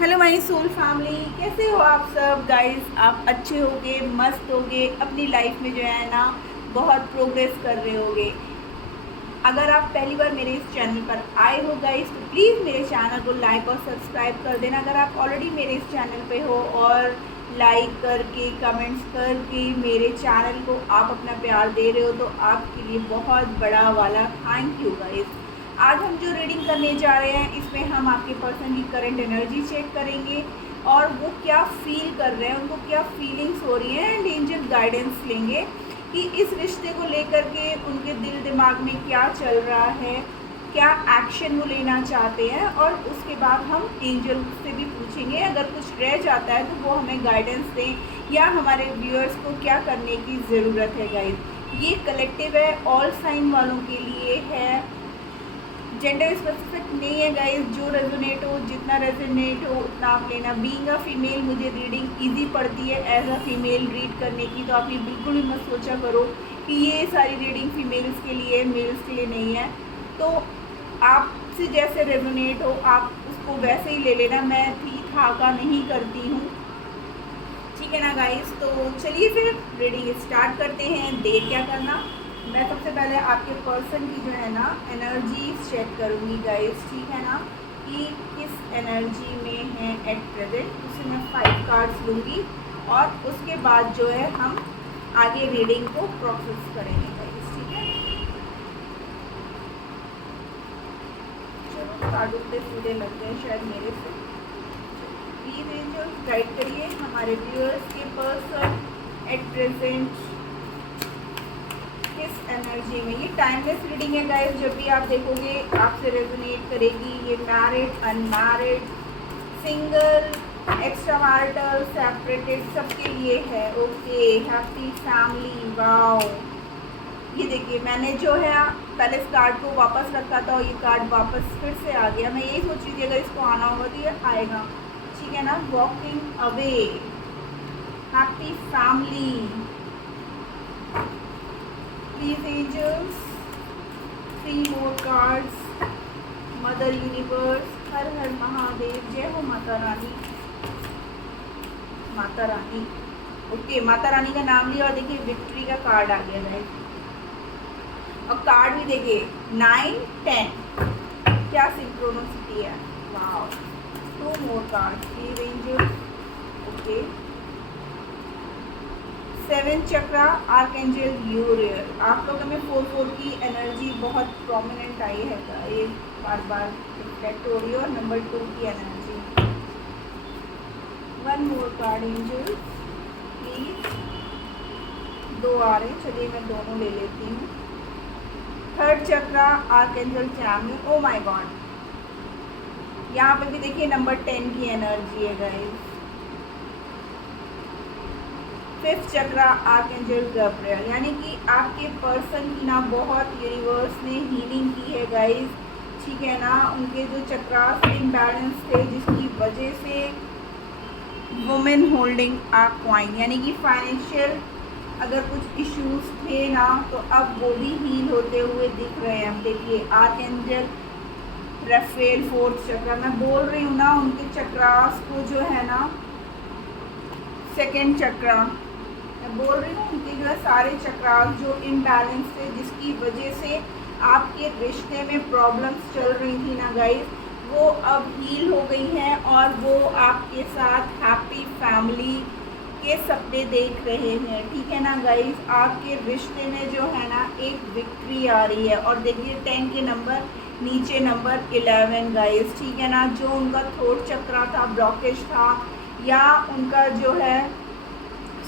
Hello my soul family, कैसे हो आप सब गाइस। आप अच्छे होगे, मस्त होगे, अपनी लाइफ में जो है ना बहुत प्रोग्रेस कर रहे होगे। अगर आप पहली बार मेरे इस चैनल पर आए हो गाइस तो प्लीज़ मेरे चैनल को लाइक और सब्सक्राइब कर देना। अगर आप ऑलरेडी मेरे इस चैनल पे हो और लाइक करके कमेंट्स करके मेरे चैनल को आप अपना प्यार दे रहे हो तो आपके लिए बहुत बड़ा वाला थैंक यू गाइस। आज हम जो रीडिंग करने जा रहे हैं इसमें हम आपके पर्सन की करंट एनर्जी चेक करेंगे और वो क्या फील कर रहे हैं, उनको क्या फीलिंग्स हो रही हैं एंड एंजल गाइडेंस लेंगे कि इस रिश्ते को लेकर के उनके दिल दिमाग में क्या चल रहा है, क्या एक्शन वो लेना चाहते हैं। और उसके बाद हम एंजल से भी पूछेंगे, अगर कुछ रह जाता है तो वो हमें गाइडेंस दें या हमारे व्यूअर्स को क्या करने की ज़रूरत है गाइड। ये कलेक्टिव है, ऑल साइन वालों के लिए है, जेंडर स्पेसिफिक नहीं है गाइस। जो रेजोनेट हो, जितना रेजोनेट हो उतना आप लेना। बीइंग अ फीमेल मुझे रीडिंग इजी पड़ती है एज अ फीमेल रीड करने की, तो आप ये बिल्कुल भी मत सोचा करो कि ये सारी रीडिंग फीमेल्स के लिए, मेल्स के लिए नहीं है। तो आपसे जैसे रेजोनेट हो आप उसको वैसे ही ले लेना। मैं थी था का नहीं करती हूँ, ठीक है ना गाइस। तो चलिए फिर रीडिंग स्टार्ट करते हैं। देर क्या करना, मैं सबसे पहले आपके पर्सन की जो है ना एनर्जी चेक करूँगी गाइस, ठीक है ना, कि किस एनर्जी में है एट प्रेजेंट। उसे मैं 5 कार्ड्स लूँगी और उसके बाद जो है हम आगे रीडिंग को प्रोसेस करेंगे गाइस, ठीक है। चलो कार्ड उतने सीधे लग गए शायद मेरे से। प्लीज एंजल गाइड करिए हमारे व्यूअर्स के पर्सन एट प्रेजेंट किस एनर्जी में। ये टाइमलेस रीडिंग है गाइस, जब भी आप देखोगे आपसे रेजोनेट करेगी। ये married, unmarried, single, extra marital, separated सबके लिए है। Okay, happy family, wow. ये देखिए मैंने जो है पहले इस कार्ड को वापस रखा था और ये कार्ड वापस फिर से आ गया। मैं यही सोच रही थी अगर इसको आना होगा तो ये आएगा, ठीक है ना। Walking away, happy family. Please angels, 3 more cards. Mother universe, हर हर महादेव, जय हो माता रानी। माता रानी, ओके, माता रानी का नाम लिया और देखिए विक्ट्री का कार्ड आ गया है और कार्ड भी देखिए 9, 10, क्या सिंक्रोनिसिटी है, wow. 2 more cards, please angels, okay. 7 chakra, archangel Uriel. आप लोगों में 4-4 की एनर्जी बहुत प्रोमिनेंट आई है, ये बार बार रिफ्लेक्ट हो रही है। और नंबर 2 की energy. 1 more card angel please. 2 आ रहे हैं, चलिए मैं दोनों ले लेती हूँ। 3rd chakra, archangel Chamuel. Oh my God, यहाँ पे भी देखिए नंबर 10 की एनर्जी है गाइस। 5th चक्रा, आर्कएंजल गब्रियल। यानी कि आपके पर्सन की ना बहुत यूनिवर्स ने हीलिंग की है गाइस, ठीक है ना। उनके जो चक्रास इम्बैलेंस थे जिसकी वजह से वुमेन होल्डिंग अ कॉइन, यानी कि फाइनेंशियल अगर कुछ इश्यूज थे ना तो अब वो भी हील होते हुए दिख रहे हैं। अब देखिए आर्कएंजल राफेल 4th चक्रा, मैं बोल रही हूँ ना उनके चक्रास को जो है ना 2nd चक्रा, मैं बोल रही हूँ उनके जो है सारे चक्रास जो इम्बैलेंस थे जिसकी वजह से आपके रिश्ते में प्रॉब्लम्स चल रही थी ना गाइस, वो अब हील हो गई हैं और वो आपके साथ हैप्पी फैमिली के सपने देख रहे हैं, ठीक है ना गाइस। आपके रिश्ते में जो है ना एक विक्ट्री आ रही है। और देखिए 10 के नंबर नीचे नंबर 11 गाइस, ठीक है ना। जो उनका थ्रोट चक्रा था, ब्लॉकेज था, या उनका जो है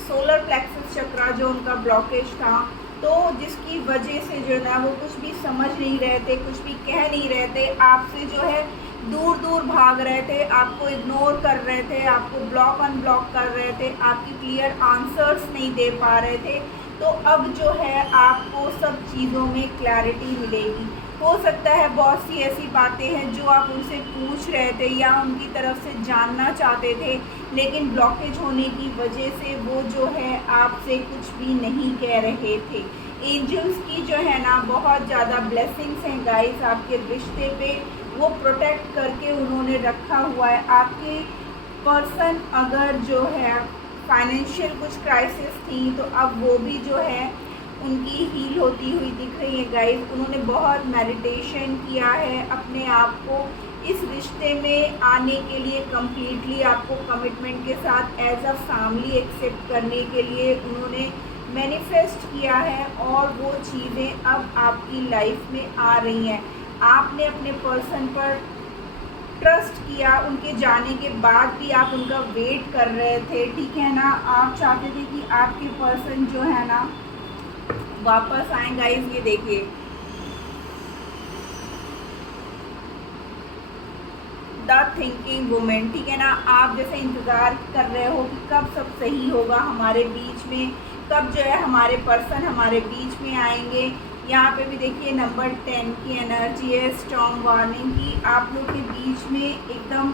सोलर प्लेक्सस चक्रा जो उनका ब्लॉकेज था, तो जिसकी वजह से जो है ना वो कुछ भी समझ नहीं रहे थे, कुछ भी कह नहीं रहे थे, आपसे जो है दूर दूर भाग रहे थे, आपको इग्नोर कर रहे थे, आपको ब्लॉक अनब्लॉक कर रहे थे, आपकी क्लियर आंसर्स नहीं दे पा रहे थे। तो अब जो है आपको सब चीज़ों में क्लैरिटी मिलेगी। हो सकता है बहुत सी ऐसी बातें हैं जो आप उनसे पूछ रहे थे या उनकी तरफ से जानना चाहते थे, लेकिन ब्लॉकेज होने की वजह से वो जो है आपसे कुछ भी नहीं कह रहे थे। एंजल्स की जो है ना बहुत ज़्यादा ब्लेसिंग्स हैं गाइस आपके रिश्ते पे, वो प्रोटेक्ट करके उन्होंने रखा हुआ है। आपके पर्सन अगर जो है फाइनेंशियल कुछ क्राइसिस थी तो अब वो भी जो है उनकी हील होती हुई दिख रही है गाइस। उन्होंने बहुत मेडिटेशन किया है अपने आप को इस रिश्ते में आने के लिए, कम्प्लीटली आपको कमिटमेंट के साथ एज अ फैमिली एक्सेप्ट करने के लिए उन्होंने मैनिफेस्ट किया है और वो चीज़ें अब आपकी लाइफ में आ रही हैं। आपने अपने पर्सन पर ट्रस्ट किया, उनके जाने के बाद भी आप उनका वेट कर रहे थे, ठीक है ना। आप चाहते थे कि आपके पर्सन जो है ना वापस आए गाइस। ये देखिए, द थिंकिंग वुमेन, ठीक है ना। आप जैसे इंतज़ार कर रहे हो कि कब सब सही होगा हमारे बीच में, कब जो है हमारे पर्सन हमारे बीच में आएंगे। यहाँ पे भी देखिए नंबर 10 की एनर्जी है, स्ट्रॉन्ग वार्निंग की। आप लोग के बीच में एकदम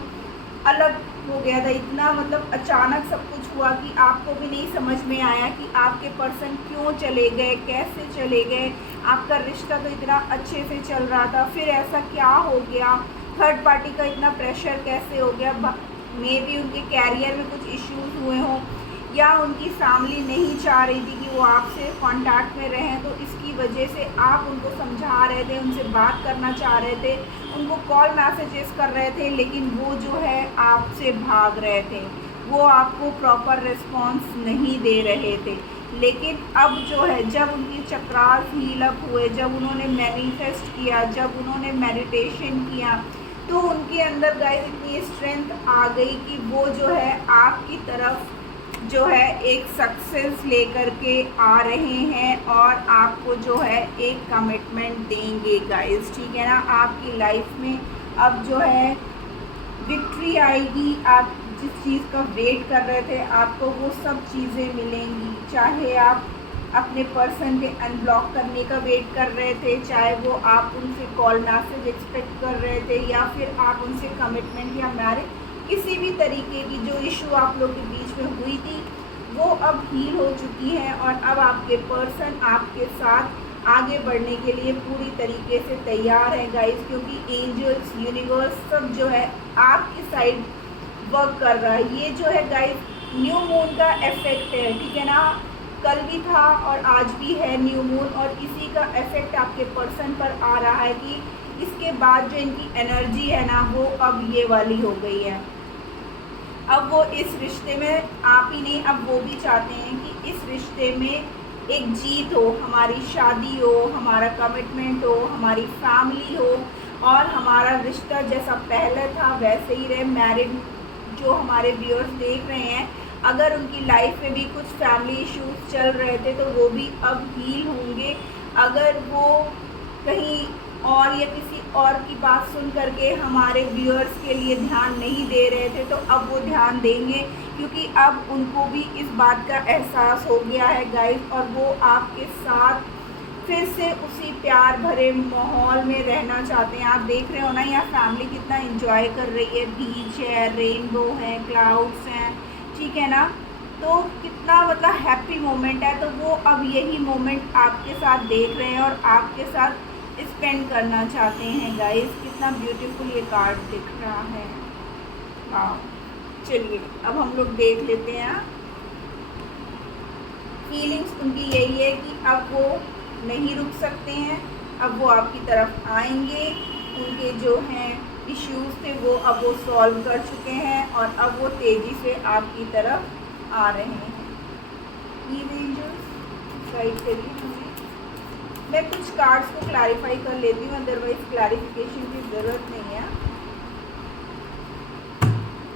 अलग हो गया था, इतना मतलब अचानक सब कुछ हुआ कि आपको भी नहीं समझ में आया कि आपके पर्सन क्यों चले गए, कैसे चले गए। आपका रिश्ता तो इतना अच्छे से चल रहा था, फिर ऐसा क्या हो गया, थर्ड पार्टी का इतना प्रेशर कैसे हो गया। मे बी उनके कैरियर में कुछ इश्यूज हुए हों या उनकी फैमिली नहीं चाह रही थी कि वो आपसे कांटेक्ट में रहें, तो इसकी वजह से आप उनको समझा रहे थे, उनसे बात करना चाह रहे थे, उनको कॉल मैसेजेस कर रहे थे, लेकिन वो जो है आपसे भाग रहे थे, वो आपको प्रॉपर रिस्पॉन्स नहीं दे रहे थे। लेकिन अब जो है जब उनके चक्रास हील अप हुए, जब उन्होंने मैनिफेस्ट किया, जब उन्होंने मेडिटेशन किया, तो उनके अंदर गाइस इतनी स्ट्रेंथ आ गई कि वो जो है आपकी तरफ जो है एक सक्सेस लेकर के आ रहे हैं और आपको जो है एक कमिटमेंट देंगे गाइस, ठीक है ना। आपकी लाइफ में अब जो है विक्ट्री आएगी। आप जिस चीज़ का वेट कर रहे थे आपको वो सब चीज़ें मिलेंगी। चाहे आप अपने पर्सन के अनब्लॉक करने का वेट कर रहे थे, चाहे वो आप उनसे कॉल मैसेज एक्सपेक्ट कर रहे थे, या फिर आप उनसे कमिटमेंट या मैरिज, किसी भी तरीके की जो इशू आप लोग के बीच में हुई थी वो अब हील हो चुकी है और अब आपके पर्सन आपके साथ आगे बढ़ने के लिए पूरी तरीके से तैयार है गाइस, क्योंकि एंजल्स, यूनिवर्स सब जो है आपकी साइड वर्क कर रहा है। ये जो है गाइस न्यू मून का इफेक्ट है, ठीक है ना। कल भी था और आज भी है न्यू मून, और इसी का इफेक्ट आपके पर्सन पर आ रहा है कि इसके बाद जो इनकी एनर्जी है ना वो अब ये वाली हो गई है। अब वो इस रिश्ते में आप ही नहीं, अब वो भी चाहते हैं कि इस रिश्ते में एक जीत हो, हमारी शादी हो, हमारा कमिटमेंट हो, हमारी फैमिली हो और हमारा रिश्ता जैसा पहले था वैसे ही रहे। मैरिड जो हमारे व्यूअर्स देख रहे हैं, अगर उनकी लाइफ में भी कुछ फैमिली इश्यूज चल रहे थे तो वो भी अब हील होंगे। अगर वो कहीं और या किसी और की बात सुन करके हमारे व्यूअर्स के लिए ध्यान नहीं दे रहे थे तो अब वो ध्यान देंगे, क्योंकि अब उनको भी इस बात का एहसास हो गया है गाइस, और वो आपके साथ फिर से उसी प्यार भरे माहौल में रहना चाहते हैं। आप देख रहे हो ना यहाँ फैमिली कितना एंजॉय कर रही है, बीच है, रेनबो है, क्लाउड्स हैं, ठीक है ना। तो कितना मतलब हैप्पी मोमेंट है, तो वो अब यही मोमेंट आपके साथ देख रहे हैं और आपके साथ स्पेंड करना चाहते हैं गाइस। कितना ब्यूटीफुल ये कार्ड दिख रहा है, वाह। चलिए अब हम लोग देख लेते हैं। फीलिंग्स उनकी यही है कि अब वो नहीं रुक सकते हैं, अब वो आपकी तरफ आएंगे। उनके जो हैं इश्यूज थे वो अब वो सॉल्व कर चुके हैं और अब वो तेज़ी से आपकी तरफ आ रहे हैं। ये एंजल्स गाइड करिए हमें। मैं कुछ कार्ड्स को क्लैरिफाई कर लेती हूँ, अदरवाइज क्लैरिफिकेशन की ज़रूरत नहीं है।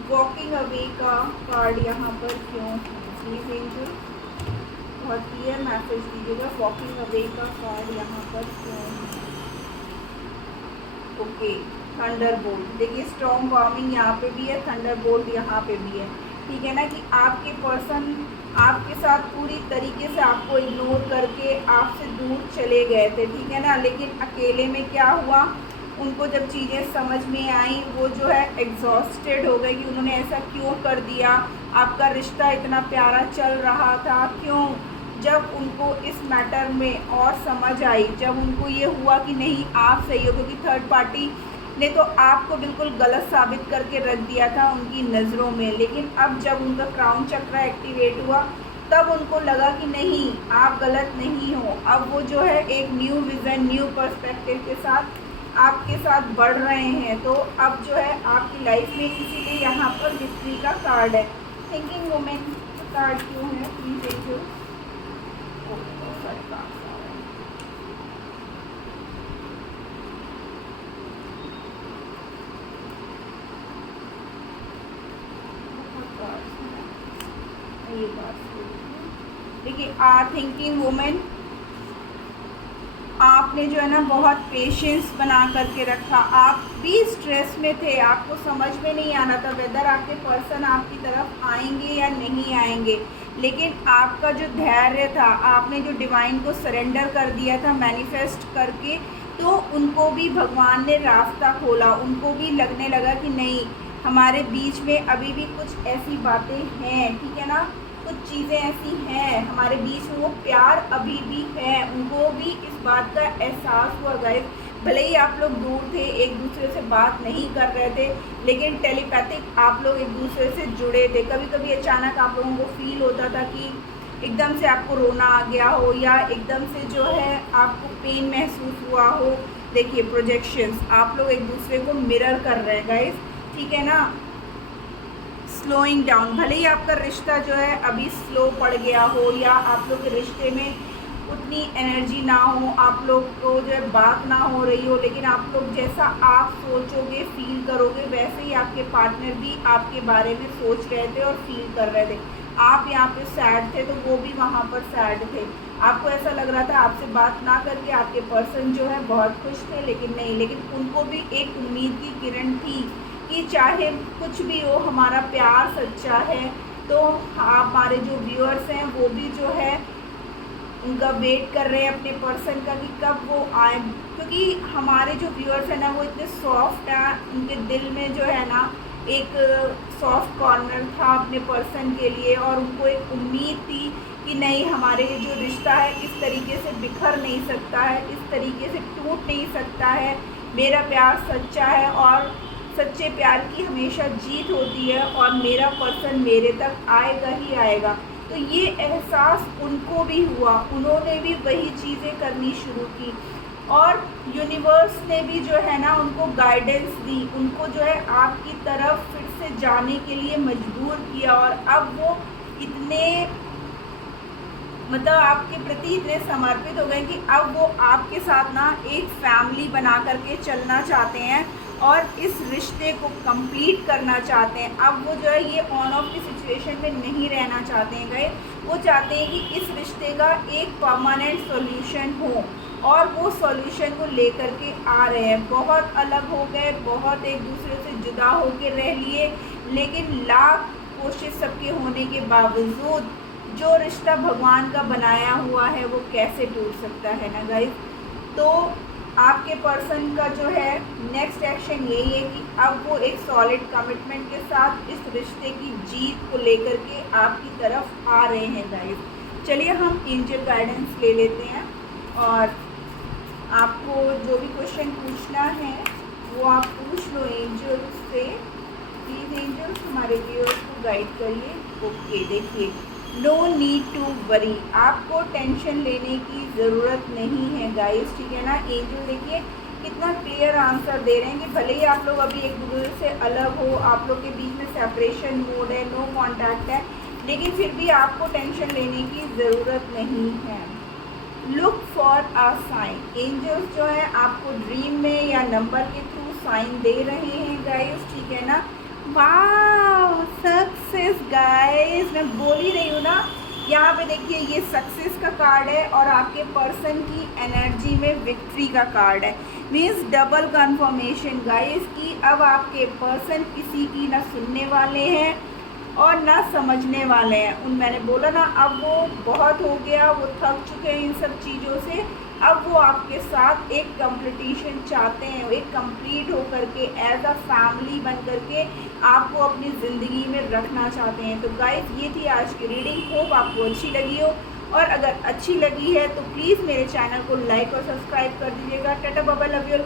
वॉकिंग अवे का कार्ड यहाँ पर क्यों है? प्लीज एंजल बहुत क्लियर मैसेज दीजिएगा। वॉकिंग अवे का कार्ड यहाँ पर क्यों है? Okay, Thunderbolt. देखिए स्ट्रॉन्ग वार्मिंग यहाँ पे भी है, थंडरबोल्ट यहाँ पे भी है, ठीक है ना। कि आपके पर्सन आपके साथ पूरी तरीके से आपको इग्नोर करके आपसे दूर चले गए थे, ठीक है ना। लेकिन अकेले में क्या हुआ, उनको जब चीज़ें समझ में आई वो जो है एग्जॉस्टेड हो गए कि उन्होंने ऐसा क्यों कर दिया। आपका रिश्ता इतना प्यारा चल रहा था, क्यों। जब उनको इस मैटर में और समझ आई, जब उनको ये हुआ कि नहीं आप सही हो, क्योंकि थर्ड पार्टी ने तो आपको बिल्कुल गलत साबित करके रख दिया था उनकी नज़रों में। लेकिन अब जब उनका क्राउन चक्र एक्टिवेट हुआ तब उनको लगा कि नहीं, आप गलत नहीं हो। अब वो जो है एक न्यू विज़न, न्यू पर्सपेक्टिव के साथ आपके साथ बढ़ रहे हैं। तो अब जो है आपकी लाइफ में, इसीलिए यहाँ पर विक्ट्री का कार्ड है। थिंकिंग वुमेन कार्ड क्यों है, प्लीज़ देखिए। देखिए, थिंकिंग वुमेन, आपने जो है ना बहुत पेशेंस बना करके रखा। आप भी स्ट्रेस में थे, आपको समझ में नहीं आ रहा था वेदर आपके पर्सन आपकी तरफ आएंगे या नहीं आएंगे। लेकिन आपका जो धैर्य था, आपने जो डिवाइन को सरेंडर कर दिया था मैनिफेस्ट करके, तो उनको भी भगवान ने रास्ता खोला। उनको भी लगने लगा कि नहीं, हमारे बीच में अभी भी कुछ ऐसी बातें हैं, ठीक है ना, कुछ चीज़ें ऐसी हैं हमारे बीच में, वो प्यार अभी भी है। उनको भी इस बात का एहसास हुआ गाइस। भले ही आप लोग दूर थे, एक दूसरे से बात नहीं कर रहे थे, लेकिन टेलीपैथिक आप लोग एक दूसरे से जुड़े थे। कभी कभी अचानक आप लोगों को फील होता था कि एकदम से आपको रोना आ गया हो, या एकदम से जो है आपको पेन महसूस हुआ हो। देखिए, प्रोजेक्शंस, आप लोग एक दूसरे को मिरर कर रहे हैं गाइस, ठीक है ना। स्लोइंग डाउन, भले ही आपका रिश्ता जो है अभी स्लो पड़ गया हो, या आप लोग के रिश्ते में उतनी एनर्जी ना हो, आप लोग को जो है बात ना हो रही हो, लेकिन आप लोग जैसा आप सोचोगे, फील करोगे, वैसे ही आपके पार्टनर भी आपके बारे में सोच रहे थे और फील कर रहे थे। आप यहाँ पे सैड थे तो वो भी वहाँ पर सैड थे। आपको ऐसा लग रहा था आपसे बात ना करके आपके पर्सन जो है बहुत खुश थे, लेकिन नहीं, लेकिन उनको भी एक उम्मीद की किरण थी कि चाहे कुछ भी हो, हमारा प्यार सच्चा है। तो हमारे जो व्यूअर्स हैं वो भी जो है उनका वेट कर रहे हैं अपने पर्सन का कि कब वो आए, क्योंकि हमारे जो व्यूअर्स हैं ना वो इतने सॉफ्ट हैं। उनके दिल में जो है ना एक सॉफ्ट कॉर्नर था अपने पर्सन के लिए, और उनको एक उम्मीद थी कि नहीं, हमारे जो रिश्ता है इस तरीके से बिखर नहीं सकता है, इस तरीके से टूट नहीं सकता है। मेरा प्यार सच्चा है और सच्चे प्यार की हमेशा जीत होती है, और मेरा पर्सन मेरे तक आएगा ही आएगा। तो ये एहसास उनको भी हुआ, उन्होंने भी वही चीज़ें करनी शुरू की, और यूनिवर्स ने भी जो है ना उनको गाइडेंस दी, उनको जो है आपकी तरफ फिर से जाने के लिए मजबूर किया। और अब वो इतने मतलब आपके प्रति इतने समर्पित हो गए कि अब वो आपके साथ ना एक फैमिली बना करके चलना चाहते हैं, और इस रिश्ते को कंप्लीट करना चाहते हैं। अब वो जो है ये ऑन ऑफ की सिचुएशन में नहीं रहना चाहते हैं गए, वो चाहते हैं कि इस रिश्ते का एक परमानेंट सॉल्यूशन हो, और वो सॉल्यूशन को लेकर के आ रहे हैं। बहुत अलग हो गए, बहुत एक दूसरे से जुदा होकर रह लिए, लेकिन लाख कोशिश सबके होने के बावजूद जो रिश्ता भगवान का बनाया हुआ है वो कैसे टूट सकता है ना गाइस। तो आपके पर्सन का जो है नेक्स्ट एक्शन यही है कि अब वो एक सॉलिड कमिटमेंट के साथ इस रिश्ते की जीत को लेकर के आपकी तरफ आ रहे हैं गाइस। चलिए हम एंजल गाइडेंस ले लेते हैं, और आपको जो भी क्वेश्चन पूछना है वो आप पूछ लो एंजल्स से। प्लीज़ एंजल्स हमारे व्यूअर्स को गाइड करिए। ओके, देखिए, नो नीड टू वरी, आपको टेंशन लेने की ज़रूरत नहीं है गाइस, ठीक है ना। एंजल देखिए कितना क्लियर आंसर दे रहे हैं कि भले ही आप लोग अभी एक दूसरे से अलग हो, आप लोग के बीच में सेपरेशन मोड है, नो कांटेक्ट है, लेकिन फिर भी आपको टेंशन लेने की ज़रूरत नहीं है। Look for a sign, angels जो है आपको ड्रीम में या नंबर के थ्रू साइन दे रहे हैं गाइस, ठीक है ना। वाह, सक्सेस गाइस, मैं बोल ही रही हूँ ना। यहाँ पे देखिए ये सक्सेस का कार्ड है, और आपके पर्सन की एनर्जी में विक्ट्री का कार्ड है। मीन्स डबल कंफर्मेशन गाइस कि अब आपके पर्सन किसी की ना सुनने वाले हैं और ना समझने वाले हैं। मैंने बोला ना, अब वो बहुत हो गया, वो थक चुके हैं इन सब चीज़ों से। अब वो आपके साथ एक कंप्लीटेशन चाहते हैं, एक कंप्लीट हो करके एज अ फैमिली बन करके आपको अपनी ज़िंदगी में रखना चाहते हैं। तो गाइस, ये थी आज की रीडिंग। होप आपको अच्छी लगी हो, और अगर अच्छी लगी है तो प्लीज़ मेरे चैनल को लाइक और सब्सक्राइब कर दीजिएगा। Ta-ta bye bye, love you.